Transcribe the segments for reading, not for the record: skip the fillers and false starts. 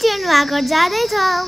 Train Bhaker जाँदैछौँ।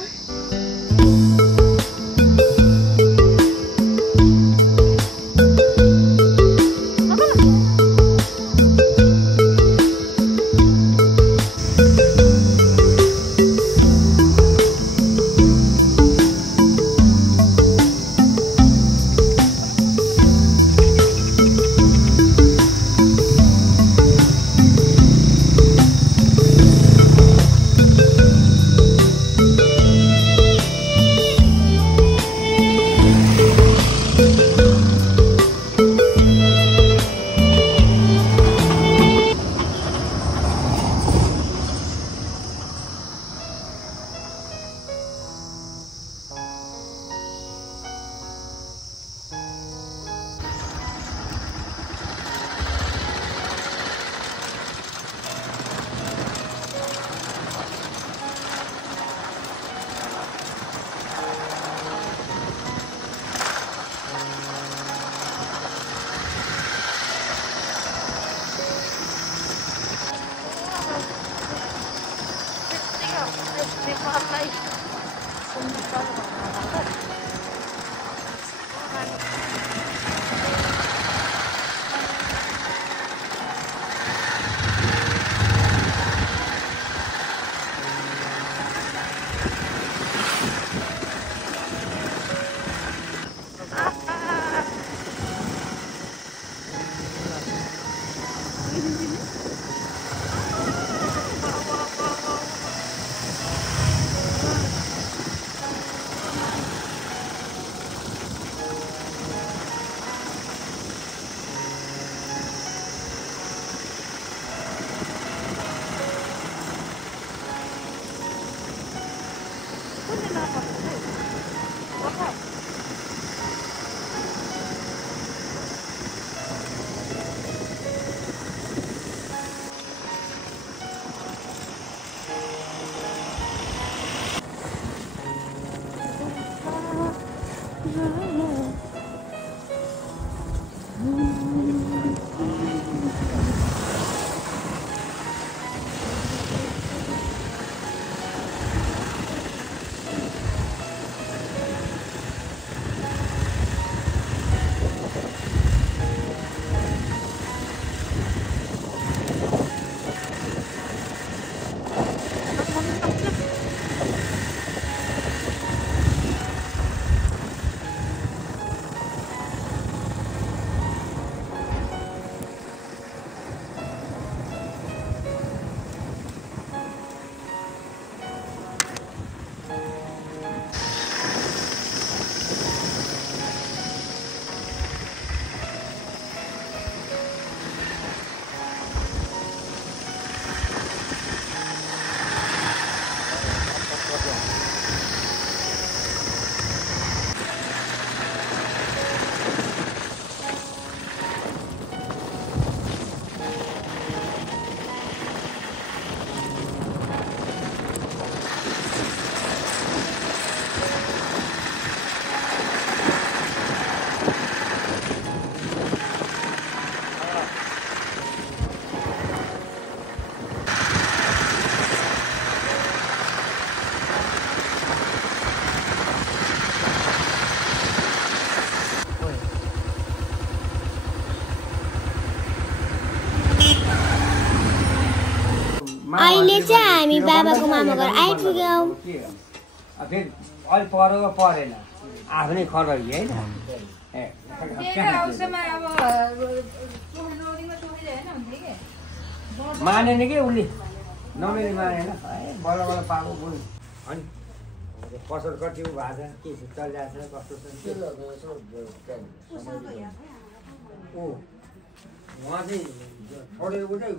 अहिले चाहिँ हामी बाबाको मामा घर आइपुग्यौँ। फेरि अलि परेको परेन आफ्नै खबर होइन मानेन कि उसले नमेरी मानेन बल्ल बल्ल पाएको बुझ अनि कसरी कति भएको छ के चलिरहेको छ कस्तो छ ऊ उहाँ चाहिँ छोडेको चाहिँ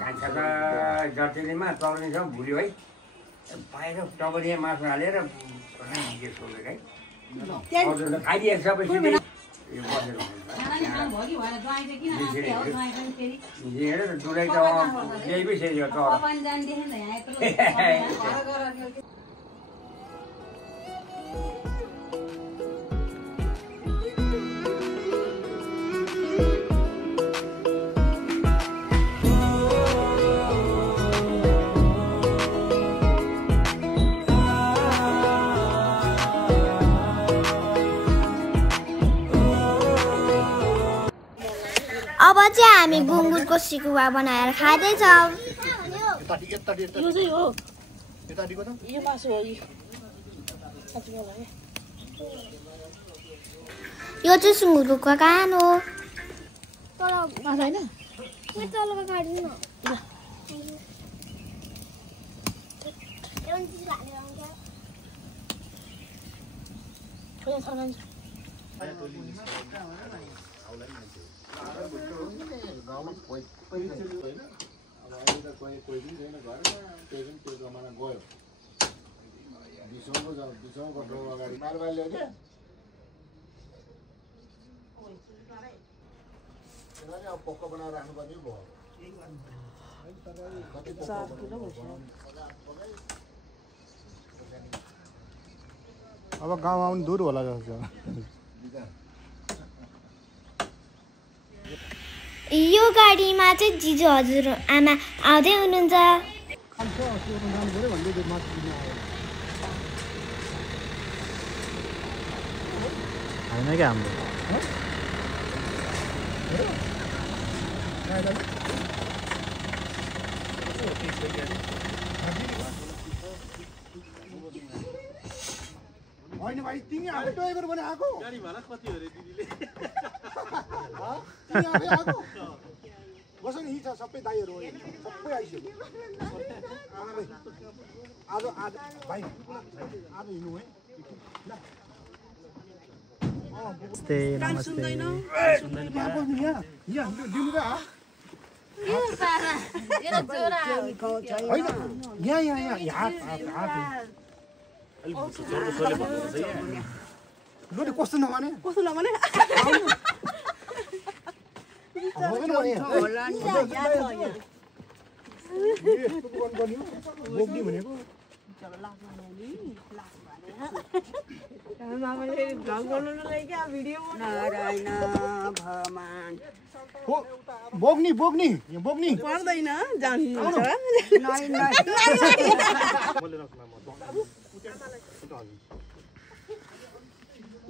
घाँसका जटिलीमा चल्ने छ भुल्यो है बाहिर टबरिया मासु हालेर है खाइदिएको सबै डुराइ त केही पो सेयो तर अब चाहिँ हामी गुङ्गुरको सिकुवा बनाएर खाँदैछौँ। यो चाहिँ हो यो मासु हो यो चाहिँ सुँगुरको कान हो। मासु होइन पक्का बनाएर राख्नुपर्ने भयो। अब गाउँ आउनु दूर होला जस्तो। यो गाडीमा चाहिँ जिजु हजुर आमा आउँदै हुनुहुन्छ। होइन क्या हाम्रो होइन भाइ तिमी आफै ड्राइभर भने आएको गाडी भाडा कति हो रे दिदीले तिमी आफै आएको बस नि छ सबै दाइहरू सबै आइसक्यो आज आज भाइ आज हिँड्नु है नमस्ते नमस्ते यहाँ बस्नु यहाँ दिनु क्या होइन यहाँ लोटे कस्तो नमाने बोक्ने भनेको बोक्नी पर्दैन जान्नु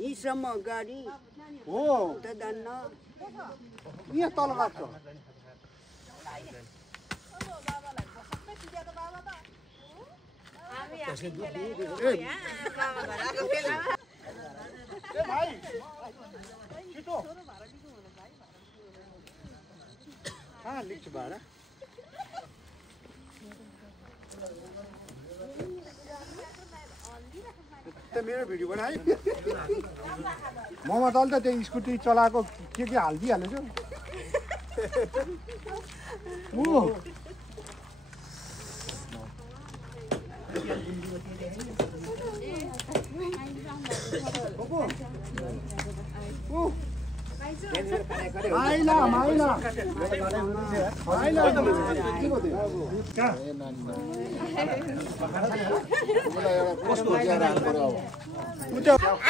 यीसम्म गाडी हो त जान्न यहाँ तल लाग्छ भाइ छिटो कहाँ लेख्छु भाडा मेरो भिडियो बनायो ममा त त्यो स्कुटी चलाएको के हालिदिइहाल्छु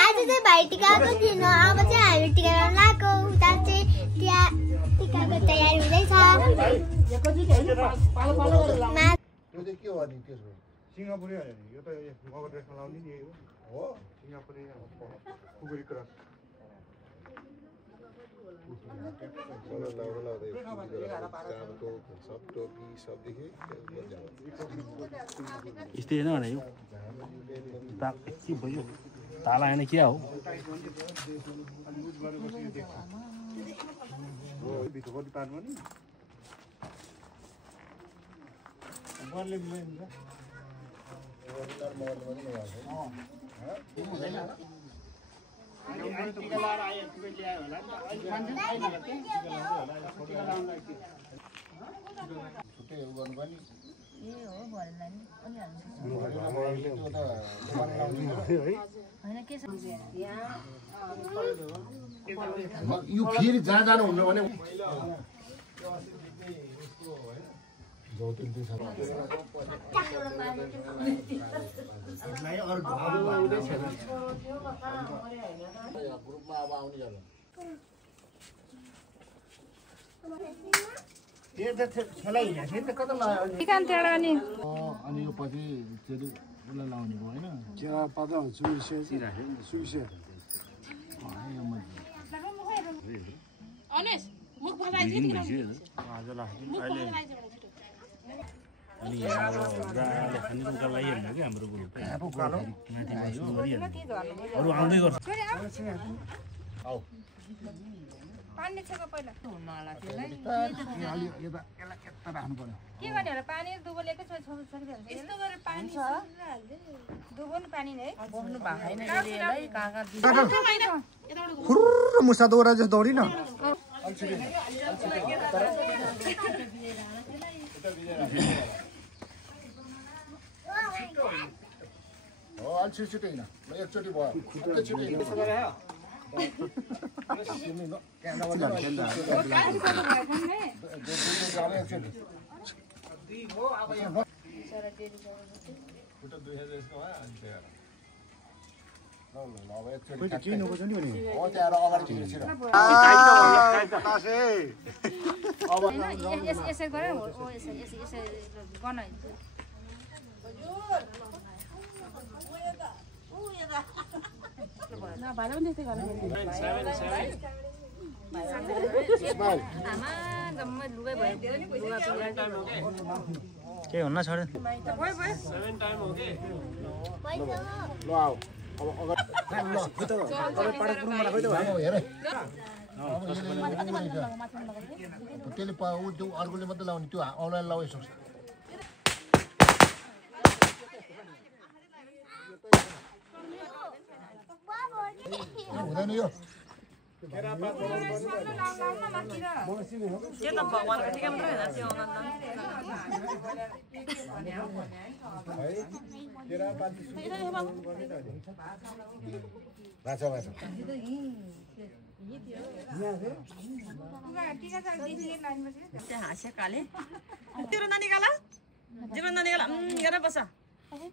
आज चाहिँ भाइटिकाको दिन हो। अब चाहिँ हामी टिका लगाउन लाग्यो। उता चाहिँ टिकाको तयारी हुँदैछ। सिङ्गापुरै हो यो त मगर ड्रेसमा लाउने नि हो सिङ्गापुरै कुकुरी क्रस यस्तै होइन यो के भयो ताला होइन क्या हो भित्रपट्टि पार्नु नि यो फेरि जहाँ जानु हुन्न भने ग्रुपमा अब आउने जानु अनि यो पछि उसलाई लाउने भयो होइन चिरा पाता सुर्से अनि हाम्रो बुढाले खाने उकालोलाई हेर्नु कि हाम्रो ग्रुप अरू आउँदै गर्छ पानी छ पहिला हुनला त्यसलाई के गर्ने होला पानी दुबो एकैछिन छोड्नु सकिन्छ यस्तो गरेर पानी छ दुबो नि पानी नै बग्नु भएको छैन यसलाई काका खुर्र मुसा दौरा जस्तो दौडी न अल्छी छिटै न एकचोटि भयो खुट्टा छिटै न यसै गरे यसै गर्न के हुन्न छोडे त्यसले अर्कोले मात्रै लाउने त्यो औँलाले लगाइ सक्छ हुँदैन यो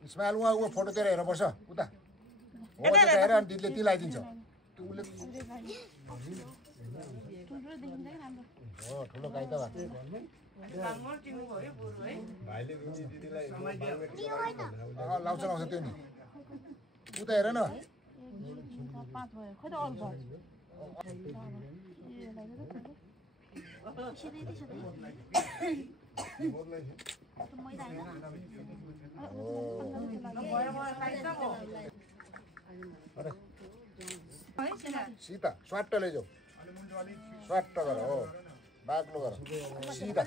इस्माइल उहाँ फोटोतिर हेरेर बस्छ उता हो हेर अनि दिदीले ती लगाइदिन्छ ठुलो गाई त लाउँछ लाउँछ त्यो नि उता हेर न सीता स्वाट्ट लैजाऊ स्वाट्ट गर हो बाक्लो गर सीधा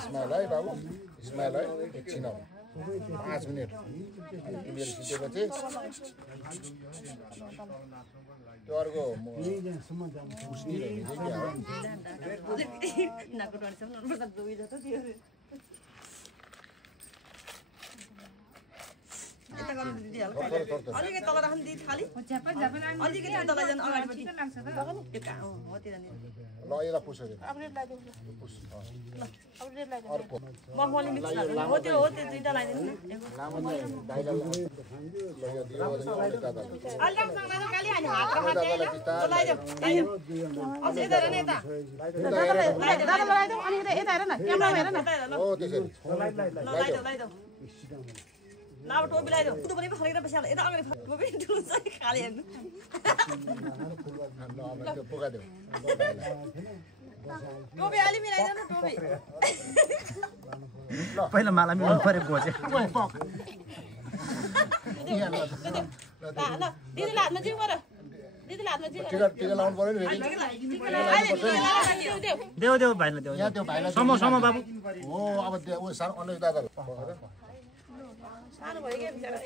इस्माइल है बाबु इस्माइल है एकछिन 5 मिनट तिमीले सिकेपछि त्यो अर्को अलिकति तल राख्नु दिदी खाली अलिकति तल जानु अगाडि छिटो लाग्छ त हो तिर नि ल यसलाई पुस अर्को मखमली मिक्स गर्नु हो त्यो दुईटा लगाइदिनु ना टोपी लगाइदेऊ तँ पनि फलेर बस्या यता अगाडि टोपी ठुलो छ खाली हेर्नु टोपी अलि मिलाइदेऊ न टोपी पहिला माला मिलाउनु पर्यो गोजे ल दिदी हातमा जिउ गर दिदी हातमा जिउ टिका लाउनु पर्यो नि देऊ देऊ भाइलाई देऊ यहाँ त्यो भाइलाई सम बाबु हो अब त्यो उ सानो अन्य दादा सानो भयो के बिचारा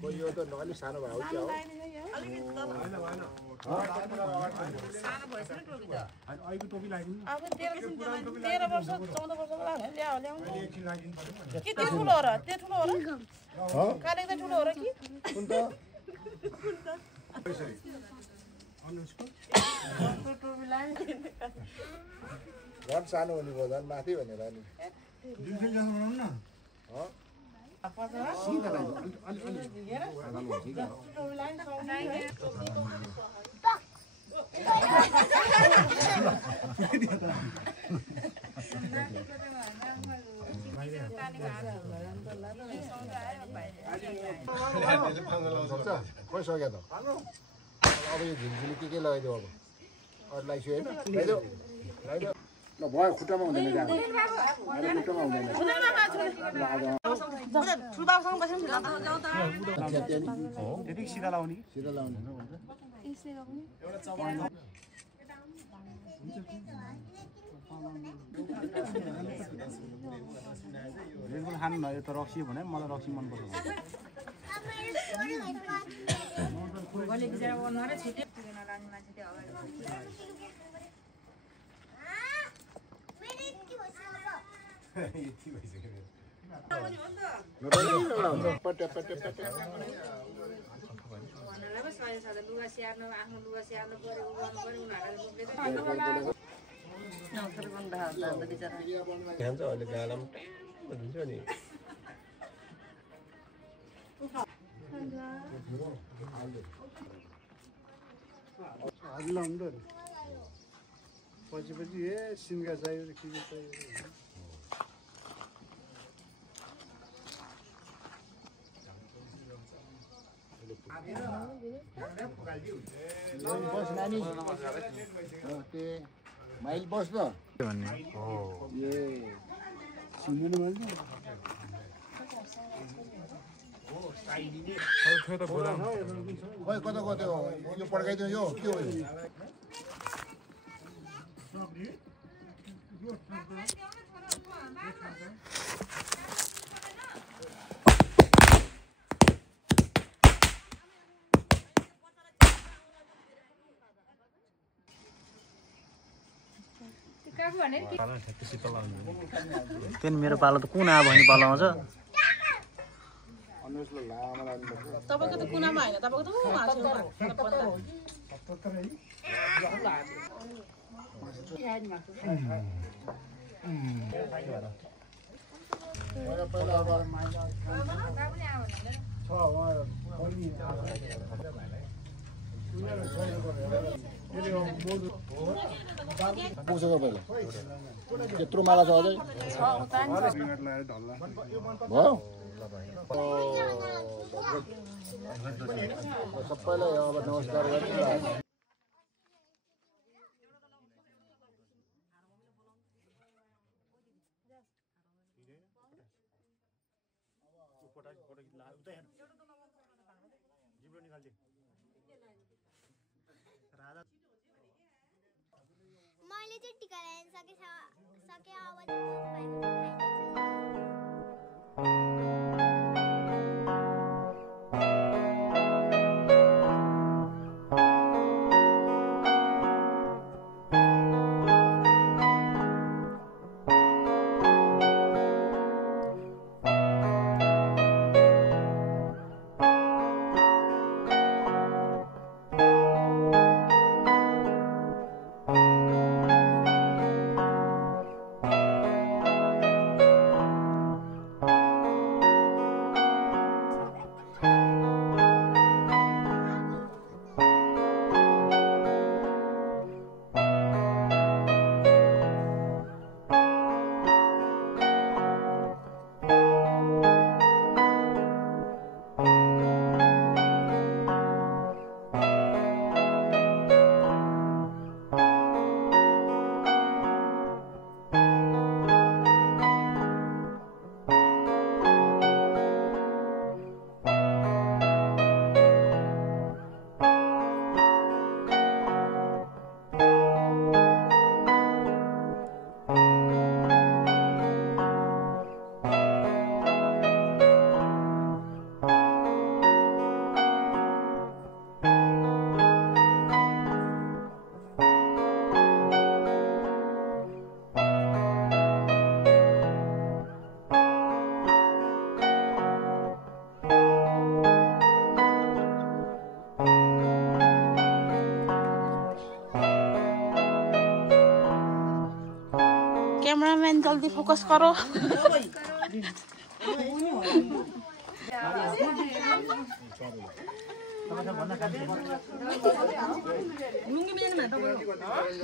कोही यो त नअलि सानो भयो क्या हो सानो भएछ नि टोपी त अहिलेको टोपी लगाइदिनु अब 13 वर्ष 14 वर्षको लाग्यो ल्याउनु के त्यो ठुलो हो र त्यो ठुलो हो र कालेको त ठुलो हो र कि कुन त झन् सानो हुने भयो झन् माथि भनेर नि खोइ सक्यो त अब यो झिल्झिली के लगाइदियो अब अरू लगाइसु होइन लगाइदेऊ लगाइदेऊ ल भयो खुट्टामा हुँदैन खुट्टामा हुँदैन त्यति सिधा लाउने सिधा लाउने रेडबुल खानु न यो त रक्सी भने मलाई रक्सी मनपर्छ लुगा स्याहार्नु आफ्नो लुगा स्याहार्नु पर्यो गर्नु पर्यो अहिले गालाम हुन्छ नि पछि पछि ए सिन्का चाहियो के चाहियो बस नानी माइल बस त भन्ने ए सिन्नु भन्छ खोइ कता कता हो यो पड्काइदियो यो के हो त्यही मेरो पालो त कुन आयो भने पालो आउँछ तपाईँको त कुनामा होइन तपाईँको पुग्छ पहिला त्यत्रो माला छ अझै भयो सबैलाई अब नमस्कार गर्छु मैले चाहिँ टिका लगाउन सके अब कैमरामैन जल्दी फोकस करो। लुङ्गी मिलेन भने तपाईको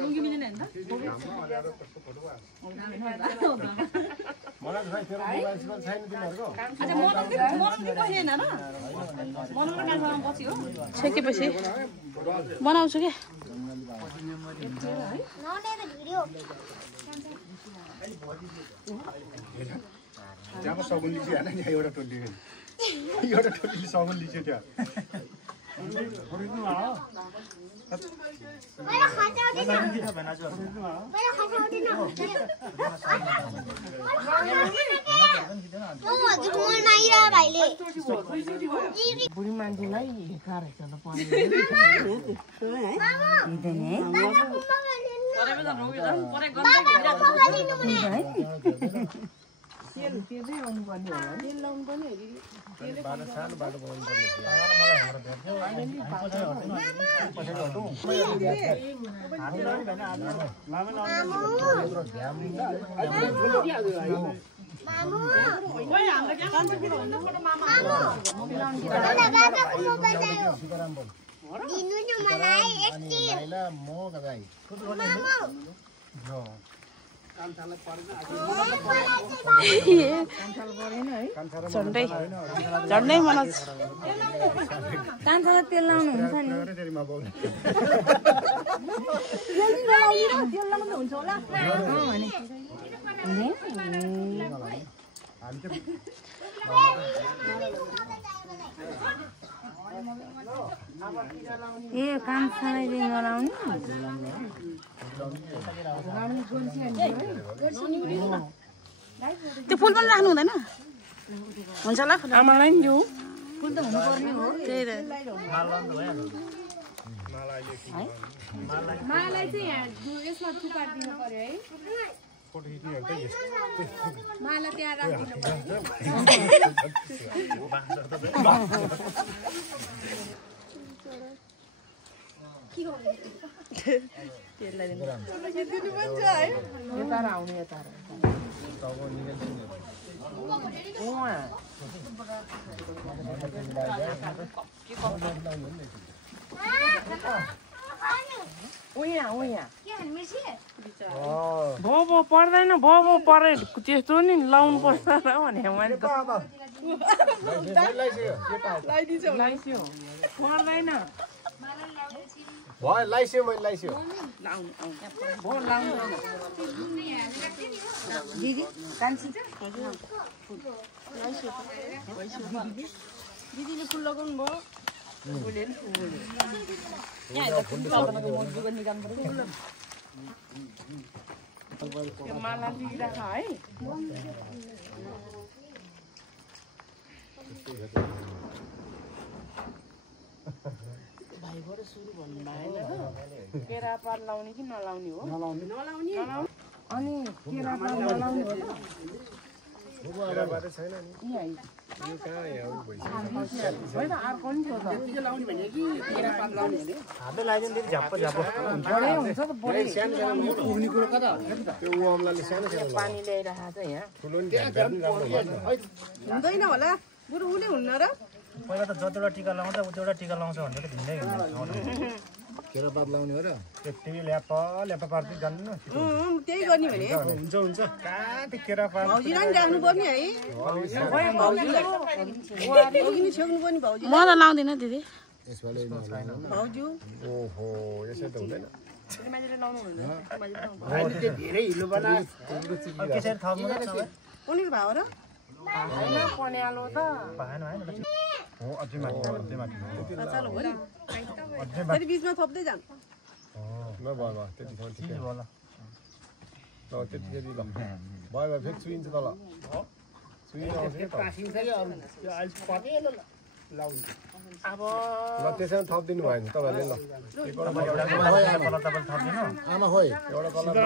लुङ्गी मिलेन हैन मलाई खै फेरि मोबाइल सिबाइल छैन तिमीहरुको अच्छा मनमले कहिले हैन र मनमले काममा बस्यो हो छेकेपछि बनाउँछु के त्यहाँको सगुन लिच्यो हैन यहाँ एउटा टोली एउटा टोलीले सगुन लिच्यो त्यहाँ बुढी मान्छेलाई रहेछ झन्डै झन्डै बनाउँछ कान्छालाई तेल लाउनु हुन्छ नि तेल लाउनु हुन्छ होला ए कान्छालाई चाहिँ नलाउनु त्यो फुल पनि राख्नु हुँदैन हुन्छ होला आमालाई नि दिउँ फुल त हुनुपर्ने हो त्यही त मालाई चाहिँ यहाँ यसमा थुपार दिनु पर्यो है माला त्यहाँ राखिदिनु यता आउने यता भो पर्दैन भो परे त्यस्तो नि लाउनु पर्छ र भने मैले त लाइसियो पर्दैन भयो लाइस्यो मैले लाइस्यो दिदी कान्छी दिदीले फुल लगाउनु भयो फुलले नि फुल माला लिइराख है भाइबाट सुरु भन्नु भएन केरा पात लाउने कि नलाउने हो नलाउने अनि केरा पात नलाउने हो पानी ल्याइरहेको छ यहाँ हुँदैन होला बरु उसले हुन्न र पहिला त जतिवटा टिका लाउँछ उतिवटा टिका लाउँछ भनेर त भिन्दै केरापात लाउने हो र त्यति ल्यापा ल्यापा पार्दै जान्दैन त्यही गर्ने भने हुन्छ हुन्छ कहाँ त्यो केरापात भाउजीलाई नि राख्नु पर्ने है म त लाउँदिनँ दिदी भाउजू ओहो यसै त हुँदैन धेरै हिलो बना कसरी थप्नु उनीको भाउ र होइन पन्यालो त भएन होइन हो अझै माथि चालो हो नि फेरि बिचमा थप्दै जानु ल भयो त्यतिसम्म ठिकै होला ल त्यति ल भयो फेरि सुइन्छ तल सुइन्छ अब ल त्यसैमा थपिदिनु भयो तपाईँहरूले ल आमा खोइ एउटा कलर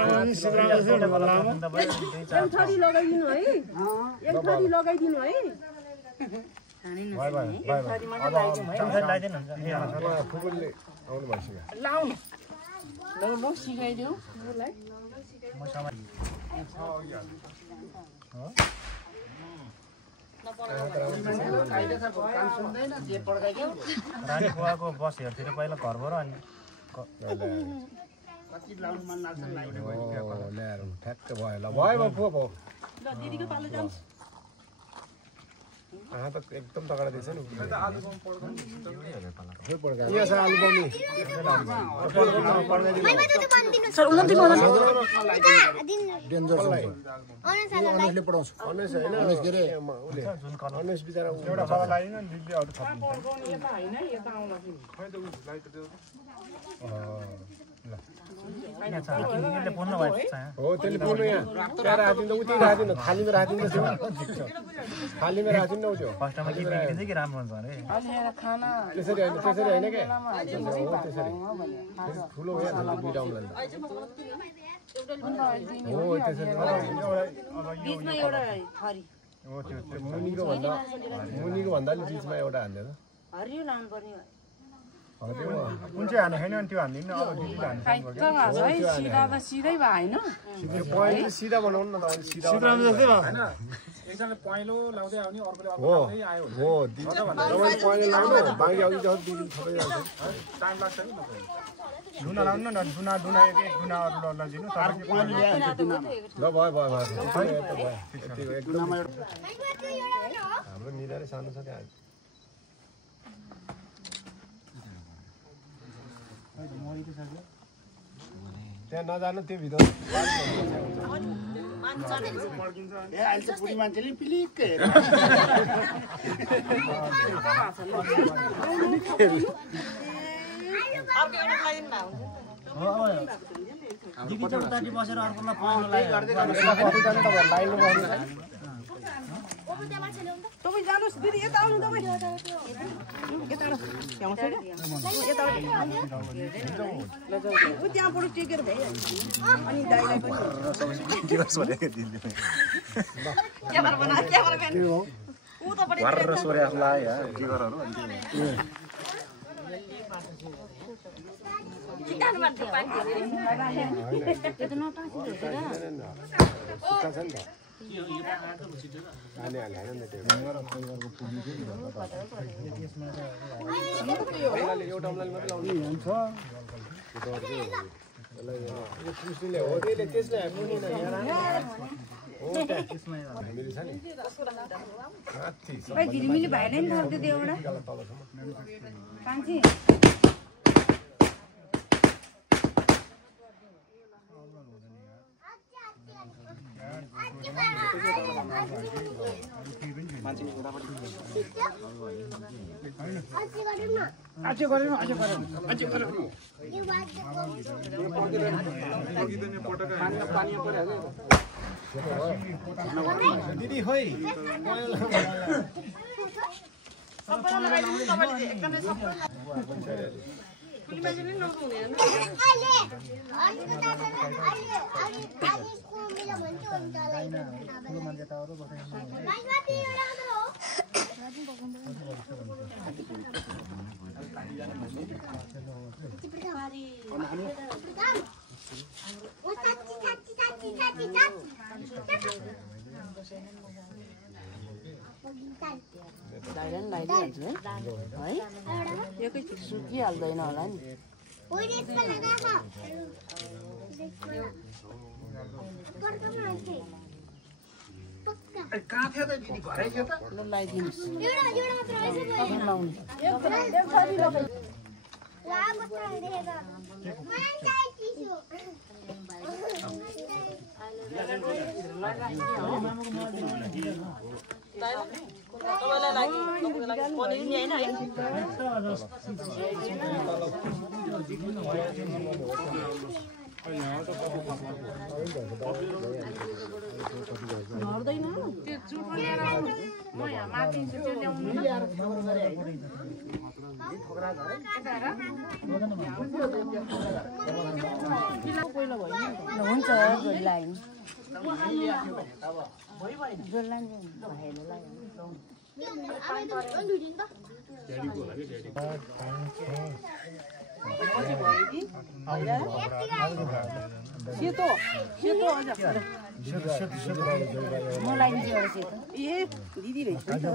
एक थरी लगाइदिनु है एक थरी लगाइदिनु है फुकुलले आउनु भइसक्यो लाउनु ल सिकाइदेऊ रानी बुवाको बस हेर्थ्यो पहिला घरबाट अनि ठ्याक्क भयो ल भयो भयो त एकदम तगडा दिन्छ नि हो त्यसले पुर्नु यहाँ त्यहाँ राखिदिनु उति राखिदिनु थालीमा राखिदिनु थालीमा राखिदिनु न फर्स्टमा के बिग्रिन्छ कि राम्रो हुन्छ अरे त्यसरी होइन के त्यसरी ठुलो हो बिटाउनु हो त्यसरी बीचमा एउटा थरी हो त्यो मुनिको भन्दा अलि बिचमा एउटा हान्दैन हरियो लाउनु पर्ने कुन चाहिँ हाने छैन अनि त्यो हान्दिनँ अब दिदीले हान्छ सिधै भयो होइन सिधा बनाउनु न त सिधा एकजनाले पहेँलो लाउँदै आउने अर्कोले हो हो तपाईँले पहेँलो लाउनु बाँकी आउँदै जाउँ दिदी सबै आउँछ टाइम लाग्छ कि धुना लाउनु न धुना एक धुना अरू लगिदिनु ल भयो हाम्रो निधारै सानो छ त्यहाँ त्यहाँ नजानु त्यो भित्र बसेर तपाईँ जानुहोस् दिदी यता आउनु तपाईँ त्यहाँबाट टेकेर भइहाल्छ अनि दाइलाई पनि झिलिमिली भाइले नि थर्दै दियो एउटा कान्छी दिदी खोइ एकैचोटि सुकिहाल्दैन होला नि हुन्छ लाइन पछि भयो कि सेतो सेतो अझ मलाई नि एउटा सेतो ए दिदी रहेछ नि त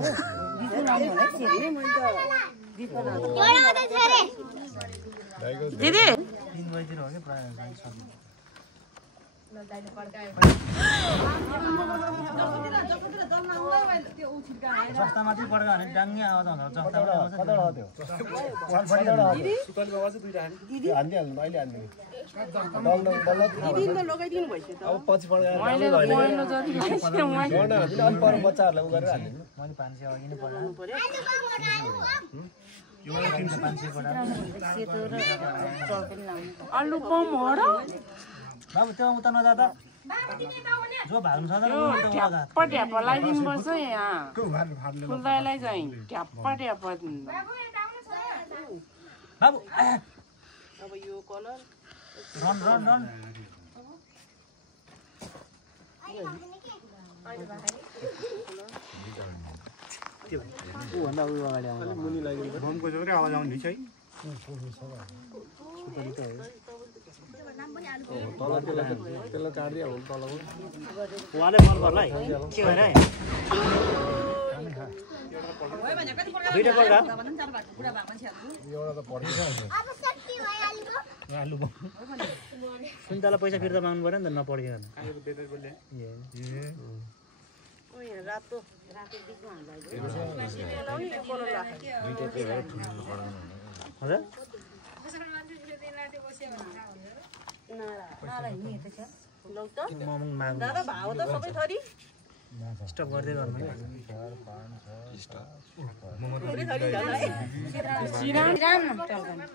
दिदी लाउनु होला सेतो मैले त दिदी लाउनु दिदी 3 बजेतिर हो के प्राय जस्ता माथि पड्का भने डाङ्गे आउँछ जस्ता सुतली बाबा चाहिँ दुईटा दिदी हान्दै हाल्नु अहिले हान्दै दिदी त लगाइदिनु भइछ त अब पछि पड्का मैले बोल्नु जति गर्न अनि पर बच्चाहरुलाई उ गरेर हाल्नु मैले 500 अघि नै पड्काउनु पर्यो यो 300 पड्का सेतो र चौपनी लाउनु आलु बम हो र बाबु त्यो उता नजादा जो भाग्नु छ ट्याप्प ट्याप्प लगाइदिनु पर्छ यहाँ फुलदाईलाई चाहिँ ट्याप्प ट्याप्प बाबु अब यो कलर रन रन रन त्यो भन्दा उयो अगाडि आउँछ मुनि लगाइदिनु बमको जोरे आवाज आउने छ है सुतली त हो तल त्यसलाई काट्दिया हुन्छ तल उहाँले मन गर्ला के गरे दुईटा पल्का एउटा त पढ्छ अब सक्ति भयो आलु बम सुन्तला पैसा फिर्ता माग्नु पर्यो नि त नपढिकन आलु बेटर बोले ए ओ यहाँ रातो बिचमा हाल्दै हजुर दादा भाउ त सबै थरी स्टप गर्दै गर्नु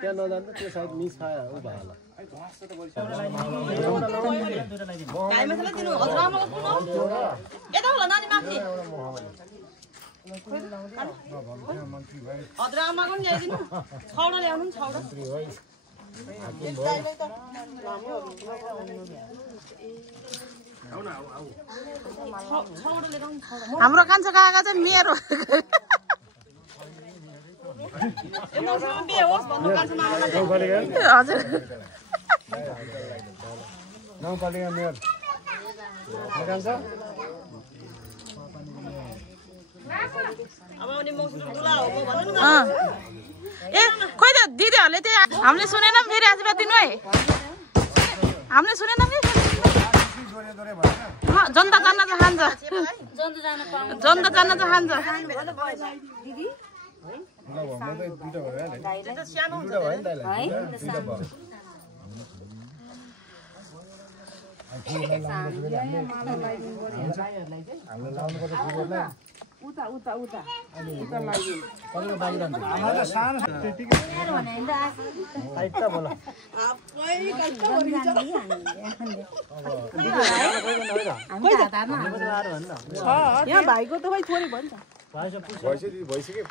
त्यहाँ नजानु त्यो साइड मिस खायो उ भाला अदरामाको नि ल्याइदिनु छौडा ल्याउनु नि छौडा हाम्रो कान्छा काका चाहिँ मेरो हजुर गाउँपालिका मेयर ए खोइ त दिदीहरूले त्यही हामीले सुनेन फेरि आशीर्वाद दिनु है हामीले सुनेन जनता जान्न चाहन्छ जनता जान्न चाहन्छ उता उता उता उता लागि हाम्रो सानो त्यतिकै साइड बोला यहाँ भाइको त खै छोरी भन्छ भइसक्यो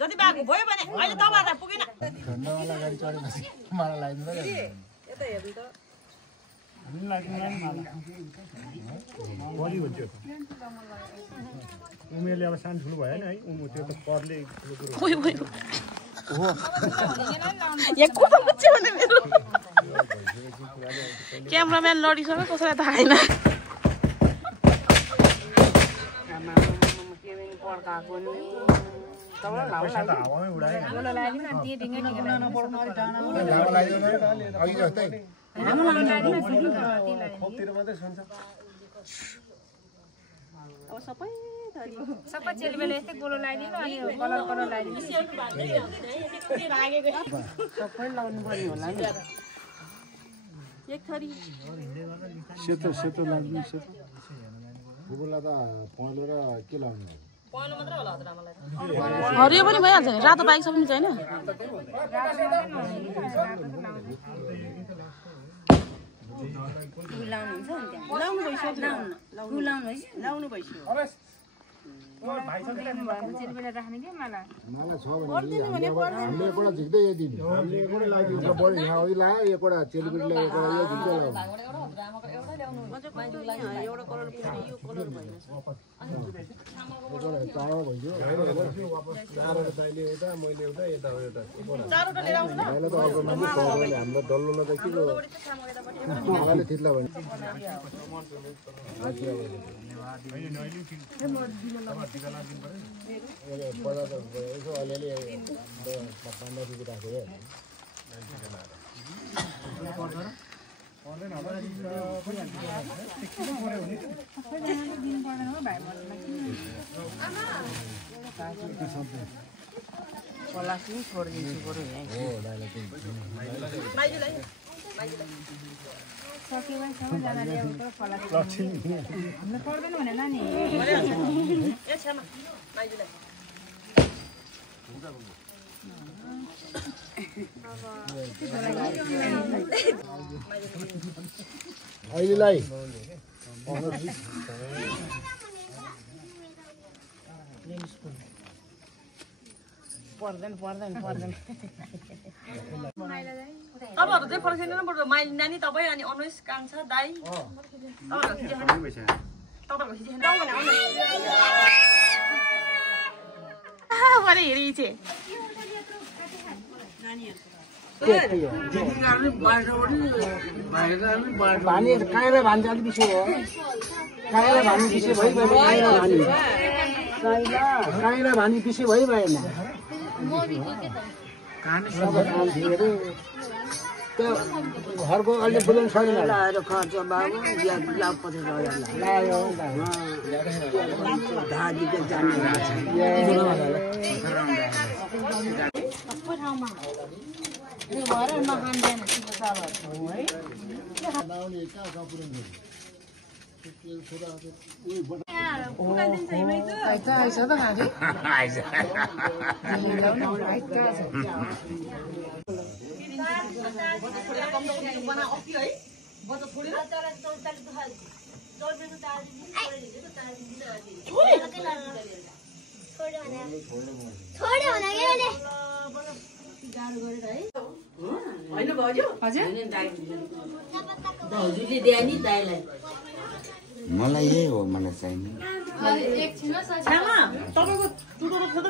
जति बाको भयो भने अहिले तपाईहरुलाई पुगेन ठण्डावाला गाडी चढेपछि मलाई लाइदिनु पर्यो यता हेर्नु त हामी लाइदिनु नि मलाई बढी हुन्छ उमेरले अब सानो ठुलो भयो नि है त्यो त परले खोइ खोइ हो यहाँ कुन बुझ्छ भने मेरो क्यामेराम्यान लडिसक्यो कसैलाई थाहा छैन केबिन पड्काको नि पैसा त हावामै उडाए खोपतिर मात्रै सुन्छ अब सबै चेलीबेले यस्तै गोलो लगाइदिनु अनि कलर कलर लगाइदिनु सबै लाउनु पर्ने होला नि एक थरी सेतो सेतो लाग्नु सेतो फुकुला त पहेँलो र के लाउनु पहेँलो मात्र होला हजुरआमालाई हरियो पनि भइहाल्छ नि रातो बाइक छ पनि छैन लाउनु हुन्छ नि त्यहाँ लाउनु भइसक्यो लाउनु भइसक्यो राख्ने के माला माला छ भने हामीले एकवटा झिक्दै यति हामीले एकवटा लाग्यो बढी यहाँ अघि लाग्यो एकवटा चेलीबेटीले एकवटा यो झिक्दै लाग्यो चारो भइदियो चारवटा चाहिने एउटा मैले एउटा यता एउटा हाम्रो डल्लोलाई त के मालाले थिच्ला भने यसो अलिअलि 15 रुपियाँ राखेँ पर्दैन भने नानी अहिलेलाई पर्दैन तपाईँहरू चाहिँ फर्किँदैन पर्छ माइली नानी तपाईँ अनि अनुस कान्छा दाई भानी काँडा भान्छ अलिक पिछे हो काँडा भानी पिछे भइभएन काँडा भानी पिछे भइभएन त्यो घरको अहिले बुझाउनु सकेन लाएर खर्च बाबु लाग्यो मलाई यही हो मलाई चाहिने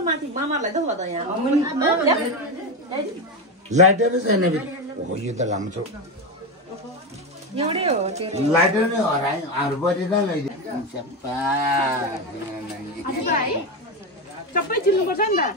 माथि मामालाई त हो त यहाँ लाइटर छैन हो यो त लामो छ एउटै हो लाइटर नै हराए अरू बरेर लैदियो सबै चिन्नुपर्छ नि त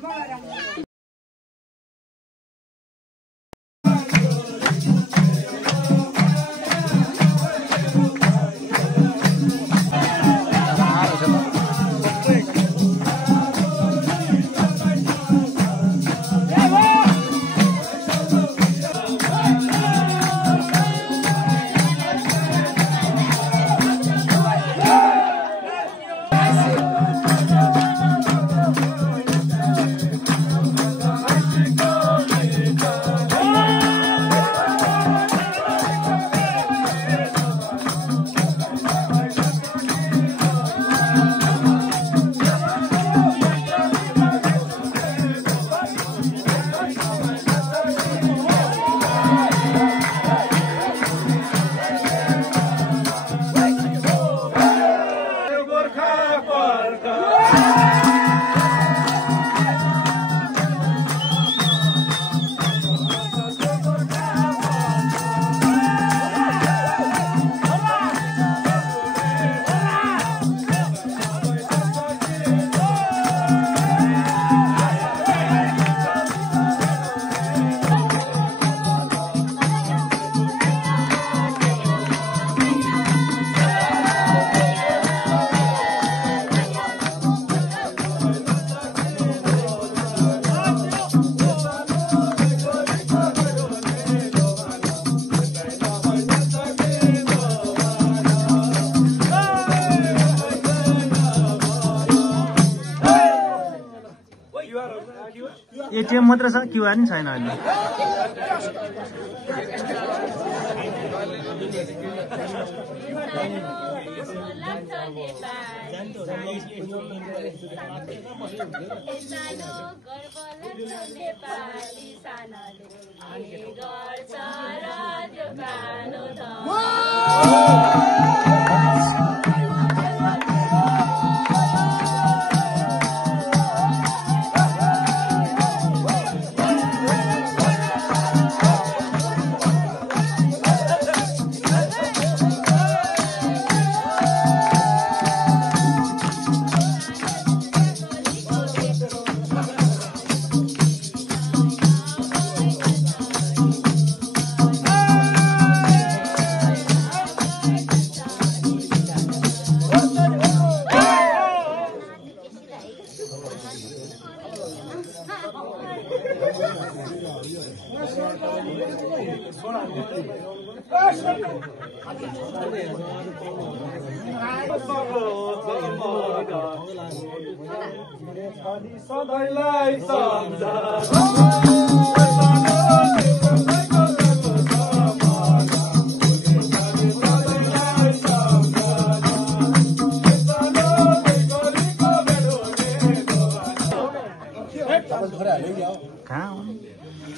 एटीएम मात्र छ क्यूआर नि छैन अहिले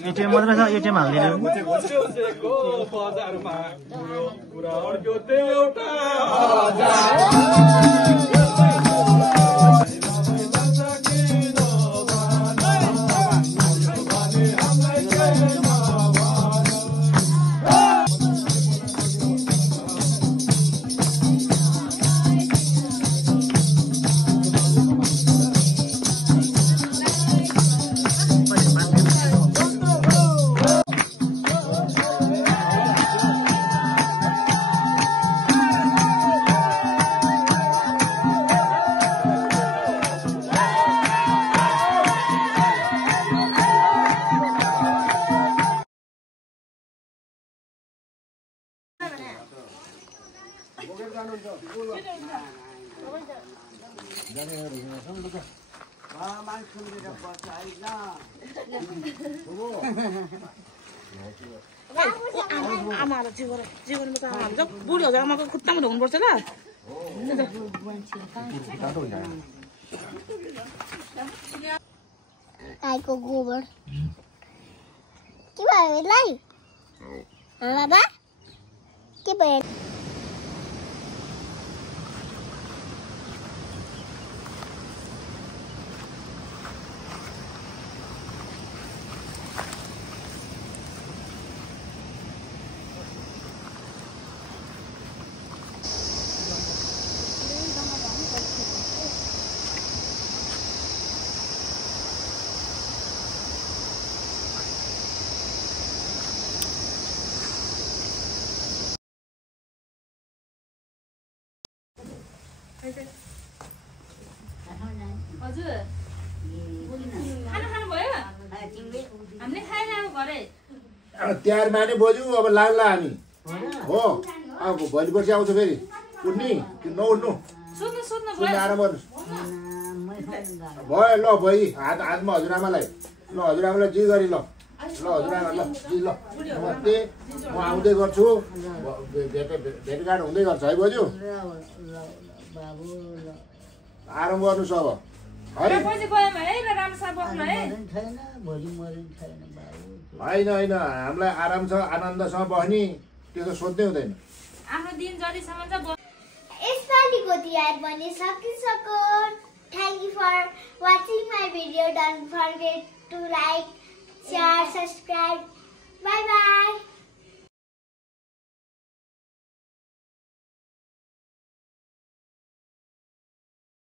एटीएम मात्र छ एटीएम हाल्दिनु आमालाई जीवनमा त आमाले बुढी हजुर आमाको खुट्टामा धुनुपर्छ ल गाईको गोबर के भयो यसलाई बाबा के भयो हजुर खाना खानु भयो हामीले खाएन अब घरै तिहारमा नै बोजू अब लाग्ला हामी हो अब भोलि पर्सि आउँछ फेरि उठ्ने कि नउठ्नु सुत्नु सुत्नु आराम गर्नुहोस् भयो ल भइ हातमा हजुरआमालाई ल हजुरआमालाई जी गरी ल हजुरआमा ल जी ल नमस्ते म आउँदै गर्छु भेटघाट हुँदै गर्छ है बोजू आराम गर्नुहोस् अब होइन होइन हामीलाई आराम छ आनन्दसँग बस्ने त्यो त सोध्नै हुँदैन आफ्नो दिन जतिसम्म चाहिँ यसपालिको तिहार पनि सकिसक्यो thank you for watching my video don't forget to like share subscribe bye by